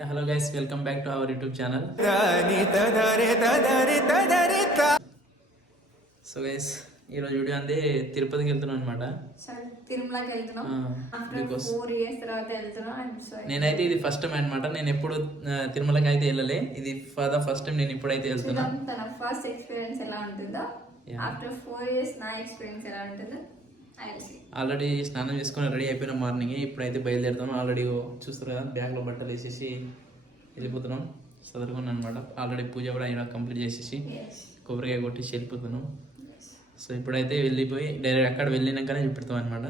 Hello guys welcome back to our YouTube channel so guys ఈరోజు video అందే తిరుపతికి వెళ్తున్నాను అనమాట సరే తిరుమలకి వెళ్తున్నాం. ఆఫ్టర్ బికాస్ ఫోర్ ఇయర్స్ తర్వాత వెళ్తున్నాం. అండ్ సో నేనైతే ఇది ఫస్ట్ టైం అనమాట నేను ఎప్పుడు ఆ, తిరుమలకి అయితే వెళ్ళలే. ఇది ఫర్ ద ఫస్ట్ టైం నేను ఇప్పుడైతే వెళ్తున్నా. చూద్దాం తన ఫస్ట్ ఎక్స్పీరియన్స్ ఎలా ఉంటుందో. ఆఫ్టర్ ఫోర్ ఇయర్స్ నా ఎక్స్పీరియన్స్ ఎలా ఉంటుందో. ఆల్రెడీ స్నానం చేసుకొని రెడీ అయిపోయిన మార్నింగ్ ఇప్పుడైతే బయలుదేరుతాం ఆల్రెడీ చూస్తారు కదా బ్యాగ్లో బట్టలు వేసేసి వెళ్ళిపోతున్నాం. చదువుకున్నాను అనమాట ఆల్రెడీ పూజ కూడా అయినా కంప్లీట్ చేసేసి కొబ్బరికాయ కొట్టేసి వెళ్ళిపోతున్నాం. సో ఇప్పుడైతే వెళ్ళిపోయి డైరెక్ట్ అక్కడ వెళ్ళినాకనే చూపెడతాం అనమాట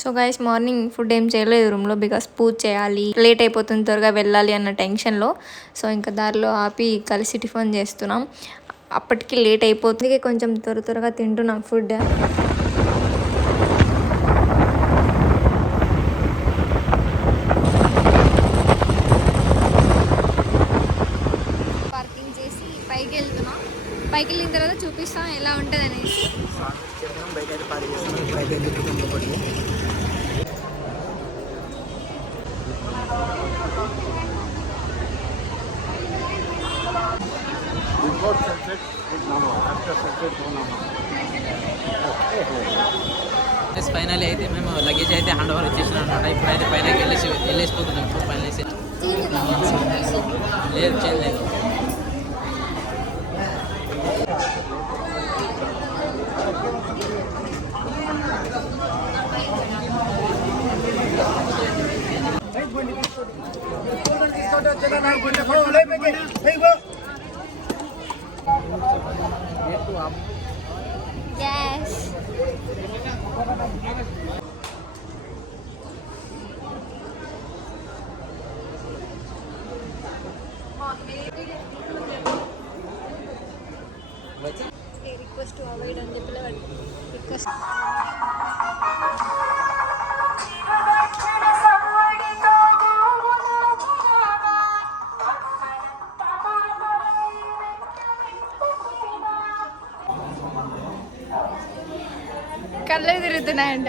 సో గైస్ మార్నింగ్ ఫుడ్ ఏం చేయలేదు రూమ్లో బికాస్ పూజ చేయాలి లేట్ అయిపోతుంది త్వరగా వెళ్ళాలి అన్న టెన్షన్లో సో ఇంకా దారిలో ఆపి కలిసి టిఫిన్ చేస్తున్నాం. అప్పటికి లేట్ అయిపోతుంది. కొంచెం త్వర త్వరగా తింటున్నాం ఫుడ్ పార్కింగ్ చేసి పైకి వెళ్తున్నాం పైకి వెళ్ళిన తర్వాత చూపిస్తాం ఎలా ఉంటుంది అనేసి. ప్లస్ ఫైనల్ అయితే మేము లగేజ్ అయితే హ్యాండ్ ఓవర్ ఇచ్చేసినాం అనమాట ఇప్పుడైతే పైన వెళ్ళేసి వెళ్ళేసిపోతున్నాం. ఇప్పుడు పైన లేదు చేయలేదు Yes. రిక్వెస్ట్ అవాయిడ్ అని చెప్పి రిక్వెస్ట్ కళ్ళు తిరుగుతున్నాయంట.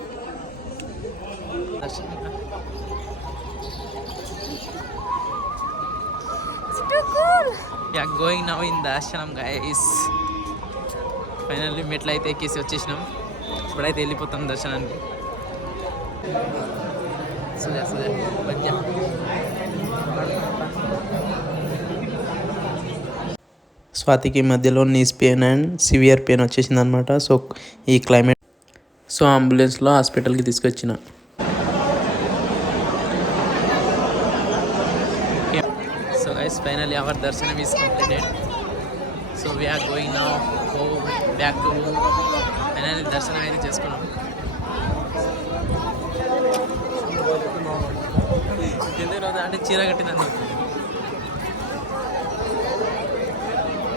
యా గోయింగ్ నవ్ ఇన్ దర్శనం గైస్ ఫైనల్లీ మెట్లు అయితే ఎక్కేసి వచ్చేసినాం. ఇప్పుడైతే వెళ్ళిపోతాం దర్శనానికి. సుజా సుజా స్వాతికి మధ్యలో knees pain and severe pain వచ్చేసింది అనమాట సో ఈ క్లైమేట్ సో అంబులెన్స్లో హాస్పిటల్కి తీసుకొచ్చిన. సో గైస్ ఫైనల్లీ అవర్ దర్శనం is completed so we are going now go back to finally దర్శనం అయితే చేసుకున్నాం. అంటే చీర కట్టినందుకు